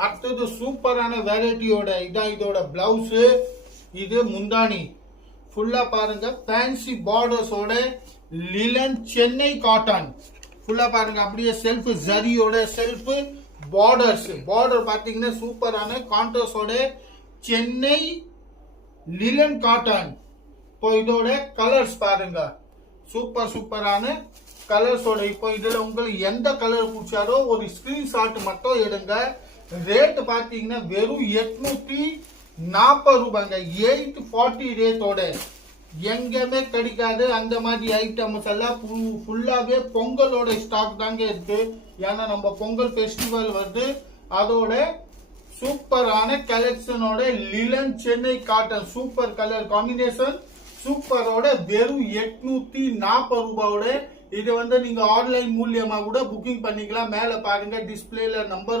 அடுத்தது சூப்பரான வெரைட்டியோட இதான் இதோட பிளவுஸ். இது முந்தானி ஃபுல்லா பாருங்க ஃபேன்சி பார்டர்ஸோட லிலன் சென்னை காட்டன் ஃபுல்லா பாருங்க. அப்படியே செல்ஃப் ஜரியோட செல்ஃப் பார்டர் பாத்தீங்கன்னா சூப்பரான கான்ட்ராஸ்டோட சென்னை லிலன் காட்டன். இப்போ இதோட கலர்ஸ் பாருங்க சூப்பரான கலர்ஸோட. இப்போ இதுல உங்களுக்கு எந்த கலர் பிடிச்சாரோ ஒரு ஸ்கிரீன்ஷாட் மட்டும் எடுங்க. ரேட் பாத்தீங்கன்னா வெறும் 840 ரூபாய்ங்க. 840 ரேட்டோட எங்கேயுமே கிடைக்காது. அந்த மாதிரி ஐட்டம்ஸ் எல்லாம் ஃபுல்லாவே பொங்கலோட ஸ்டாக் தாங்க இருக்கு. ஏன்னா நம்ம பொங்கல் ஃபெஸ்டிவல் வருது. அதோட சூப்பரான கலெக்ஷனோட லிலன் Chennai cotton super colour combination சூப்பரோட வெறும் 840 ரூபாயோட இது நீங்க ஆன்லைன் மூலியமா கூட புக்கிங் பண்ணிக்கலாம். மேல பாருங்க டிஸ்பிளேல நம்பர்